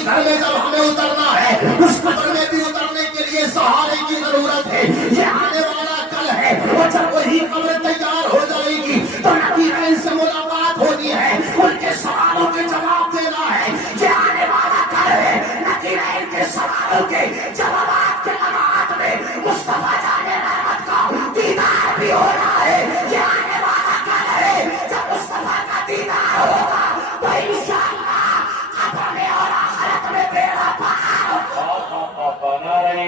اسی گھر میں جب ہمیں اترنا ہے اس قبر میں بھی اترنے کے لیے سہارے کی ضرورت ہے. یہ آنے والا کل ہے اور جب وہی قبر تیار ہو جائے گی تو نبی عین سے ملاقات ہونی ہے, ان کے سوالوں کے جواب دینا ہے. یہ آنے والا کل ہے, نبی عین کے سوالوں کے جوابات کے لمحات میں مصطفیٰ جان رحمت کا دیدار بھی ہو رہا ہے. یہ آنے والا کل ہے جب مصطفیٰ کا دیدار ہوگا تو انشاءاللہ قبر میں اور آخرت میں بیڑا پار. نعرہ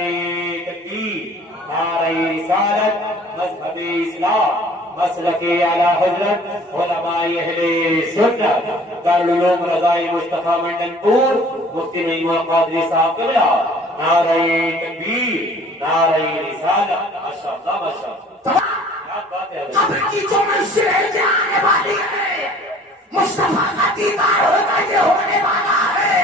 تکبیر, نعرہ رسالت, مذہب اسلام, مسلک اعلی حضرت, علماء اہل سنت, دارالعلوم رضائی مصطفیٰ منڈن پور, مفتی نعیم القادری صاحب کا بیان. نعرہ تکبیر, نعرہ رسالت. ماشاءاللہ ماشاءاللہ, کیا بات ہے. قبر کی جو منزل آنے والی ہے, مصطفیٰ کا دیدار ہوگا, یہ ہونے والا ہے.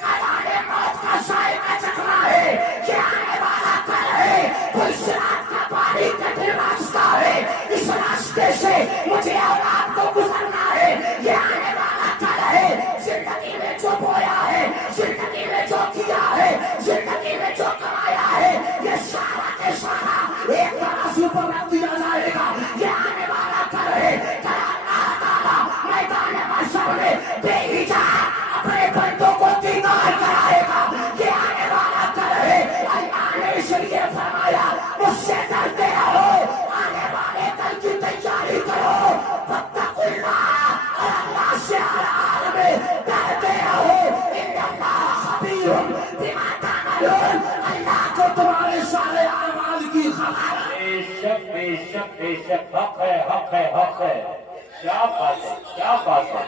کلانے موت کا ذائقہ چکھنا ہے, یہ آنے والا کل ہے. کوئی صراط کا باریک کٹھن راستہ ہے, اس راستے سے مجھے اور آپ کو گزرنا ہے. یہ آنے والا کل ہے. زندگی میں جو بویا ہے, زندگی میں جو کیا ہے, زندگی میں جو کمایا ہے, یہ سارا کے سارا ایک ترازو پر رکھ دیا جائے گا. یہ آنے والا کل ہے. کل اللہ تعالیٰ میدان محشر میں بے حجاب اپنے بندوں کو دیدار کرائے گا. یہ آنے والا کل ہے. اللہ نے اس لیے فرمایا مجھ سے ڈرتے رہو, آنے والے کل کی تیاری کرو. واتقوا اللہ, اور اللہ سے ہر حال میں ڈرتے رہو. ان اللہ خبیر بما تعملون, اللہ کو تمہارے سارے اعمال کی خبر. بے شک بے شک بے شک, حق ہے حق ہے حق ہے. کیا بات ہے, کیا بات ہے.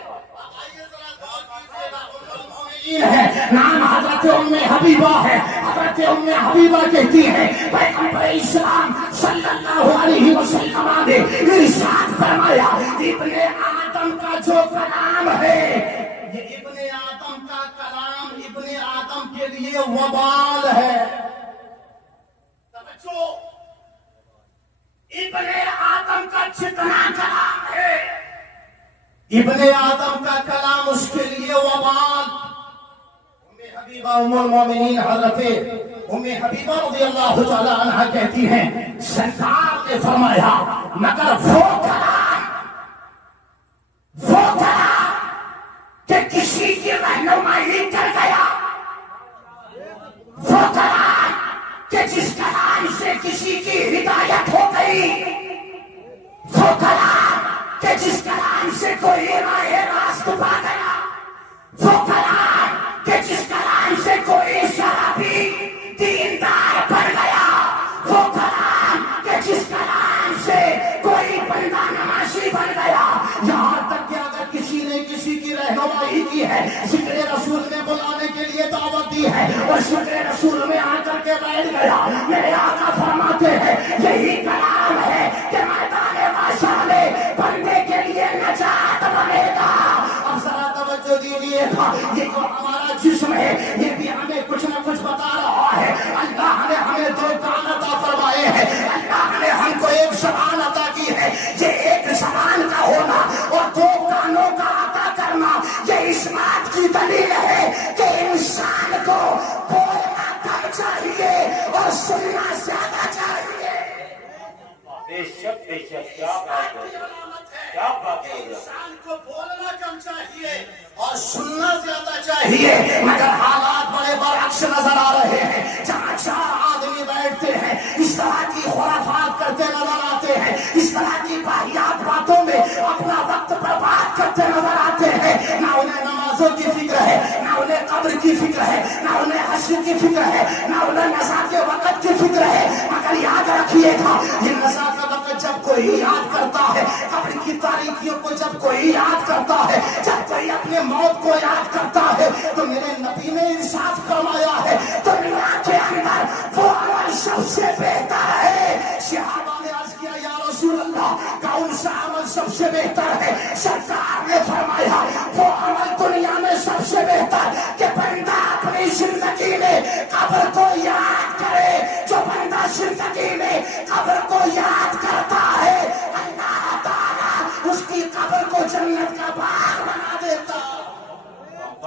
نام حضرت ام حبیبہ ہے. حضرت ام حبیبہ کہتی ہے پیغمبر اسلام صلی اللہ علیہ وسلم نے ارشاد فرمایا ابن آدم کا جو کلام ہے, یہ ابن آدم کا کلام ابن آدم کے لیے وبال ہے. توجہ, ابن آدم کا جتنا کلام ہے, ابن آدم کا کلام اس کے لیے وبال. حبیبہ ام المومنین حضرت ام حبیبہ رضی اللہ تعالی عنہ کہتی ہیں سرکار نے فرمایا مگر وہ کلام کہ کسی کی رہنمائی کر گیا, وہ کلام کہ جس کلام سے کسی کی ہدایت ہو گئی, وہ کلام کہ جس کلام سے کوئی راہ راست پا گیا, وہ کلام کہ جس کلام سے کوئی شرابی دیندار بن گیا, وہ کلام کہ جس کلام سے کوئی بندہ نمازی بن گیا. یہاں تک کہ اگر کسی نے کسی کی رہنمائی کی ہے, ذکر رسول میں بلانے کے لیے دعوت دی ہے اور ذکر رسول میں آ کر کے بیٹھ گیا, میرے آقا فرماتے ہیں یہی کلام ہے کہ میدان محشر میں بندے کے لیے نجات بنے گا. اب ذرا توجہ دیجیے گا, یہ جو ہمارا جسم ہے یہ بھی ہمیں کچھ نہ کچھ بتا رہا ہے. اللہ نے ہمیں دو کان عطا فرمائے ہیں, اللہ نے ہم کو ایک زبان عطا کی ہے. یہ ایک زبان کا ہونا اور دو کانوں کا عطا کرنا یہ اس بات کی دلیل ہے کہ انسان کو بولنا کم چاہیے اور سننا زیادہ چاہیے. بے شک بے شک, کیا بات ہے, کیا بات ہے. انسان کو بولنا کم چاہیے اور سننا زیادہ چاہیے, مگر حالات بڑے برعکس نظر آ رہے ہیں. جہاں چار آدمی بیٹھتے ہیں اس طرح کی خرافات کرتے نظر آتے ہیں, اس طرح کی واہیات باتوں میں اپنا وقت برباد کرتے نظر آتے ہیں. نہ انہیں نمازوں کی فکر ہے, نہ انہیں قبر کی فکر ہے, نہ انہیں حشر کی فکر ہے, نہ انہیں نزا کے وقت کی فکر ہے. مگر یاد رکھیے گا یہ نزا کا وقت جب کوئی یاد کرتا ہے, قبر کی تاریکیوں کو جب کوئی یاد کرتا ہے, جب کوئی اپنے موت کو یاد کرتا ہے, تو میرے نبی نے ارشاد فرمایا ہے دنیا کے اندر وہ عمل سب سے بہتر ہے. صحابہ نے عرض کیا یا رسول اللہ کون سا عمل سب سے بہتر ہے؟ سرکار نے فرمایا وہ عمل دنیا میں سب سے بہتر کہ بندہ اپنی زندگی میں قبر کو یاد کرے. جو بندہ زندگی میں قبر کو یاد کرتا ہے اللہ تعالیٰ اس کی قبر کو جنت کا باغ بنا دیتا.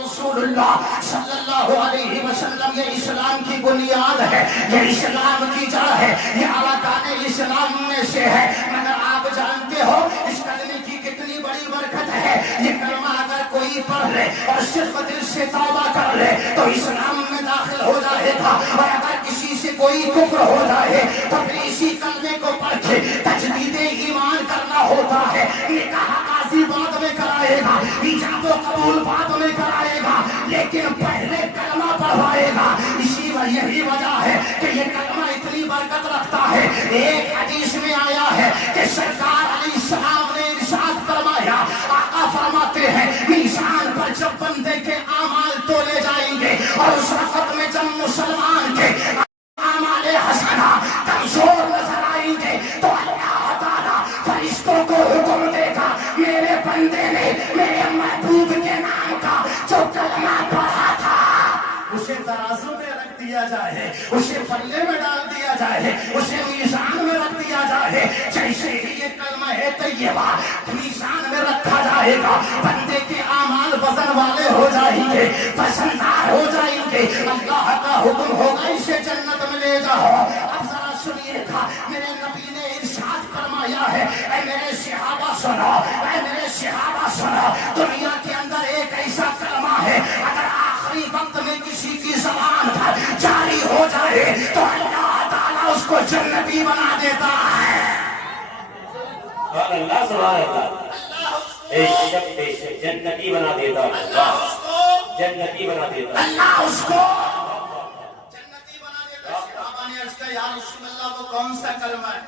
رسول اللہ صلی اللہ علیہ وسلم یہ اسلام کی بنیاد ہے، یہ اسلام کی جڑ ہے، یہ ارکان اسلام میں سے ہے۔ مگر آپ جانتے ہو اس کلمے کی کتنی بڑی برکت ہے۔ یہ کلمہ اگر کوئی پڑھ لے اور صرف دل سے توبہ کر لے تو اسلام میں داخل ہو جائے گا، اور اگر کسی سے کوئی کفر ہو جائے تو پھر اسی کلمے کو پڑھ کے تجدید ایمان کرنا ہوتا ہے۔ نکاح قاضی بعد میں کرائے گا، ایجاب و قبول بعد میں کرائے گا، لیکن پہلے کلمہ پڑھوائے گا۔ یہی وجہ ہے کہ یہ کلمہ اتنی برکت رکھتا ہے۔ ایک حدیث میں آیا ہے کہ سرکار علیہ السلام نے ارشاد فرمایا، آقا فرماتے ہیں میزان پر جب بندے کے اعمال تولے جائیں گے اور اس وقت میں جب مسلمان کے اعمال حسنہ کمزور نظر آئیں گے تو اللہ تعالیٰ فرشتوں کو حکم دے گا، میرے بندے نے میرے محبوب کے نام کا جو کلمہ پڑھا تھا اسے ترازو میں رکھ دیا جائے، اسے پلے میں ڈال دیا جائے، اسے میزان میں رکھ دیا جائے۔ جیسے ہی یہ کلمہ ہے طیبہ میزان میں رکھا جائے گا، بندے کے اعمال وزن والے ہو جائیں گے، پسندار ہو جائیں گے۔ اللہ کا حکم ہوگا اسے جنت میں لے جاؤ۔ اب ذرا سنیے گا، میرے نبی نے ارشاد فرمایا ہے، اے میرے صحابہ سنو، اے میرے صحابہ سنو، دنیا کے اندر ایک ایسا کلمہ ہے اگر آخری وقت میں کسی کی زبان پر جاری ہو جائے تو اللہ تعالیٰ اس کو جنتی بنا دیتا ہے۔ سبحان اللہ، سبحان اللہ، بے شک بے شک جنتی بنا دیتا ہے، جنتی بنا دیتا ہے، اللہ اس کو جنتی بنا دیتا ہے۔ صحابہ نے عرض کیا یا رسول اللہ وہ کون سا کلمہ ہے،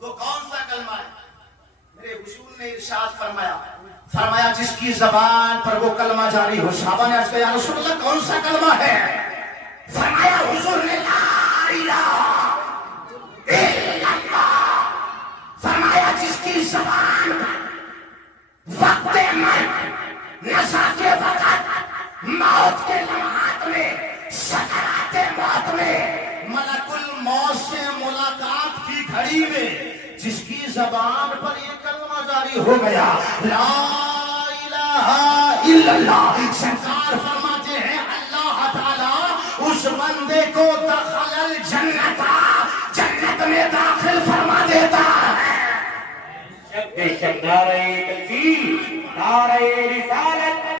وہ کون سا کلمہ ہے؟ میرے حضور نے ارشاد فرمایا جس کی زبان پر وہ کلمہ جاری ہو۔ صحابہ نے عرض کیا یا رسول اللہ کون سا کلمہ ہے؟ فرمایا حضور نے لا الہ الا اللہ۔ فرمایا جس کی زبان پر وقت مرگ، نزا کے وقت، موت کے لمحات میں، سکرات موت میں، ملک الموت سے ملاقات کی گھڑی میں جس کی زبان پر یہ کلمہ جاری ہو گیا لا الہ الا اللہ، سرکار فرماتے ہیں اللہ تعالیٰ اس بندے کو دخل الجنت، جنت میں داخل فرما دیتا ہے۔ بے شک نعرہ تکبیر، نعرہ رسالت۔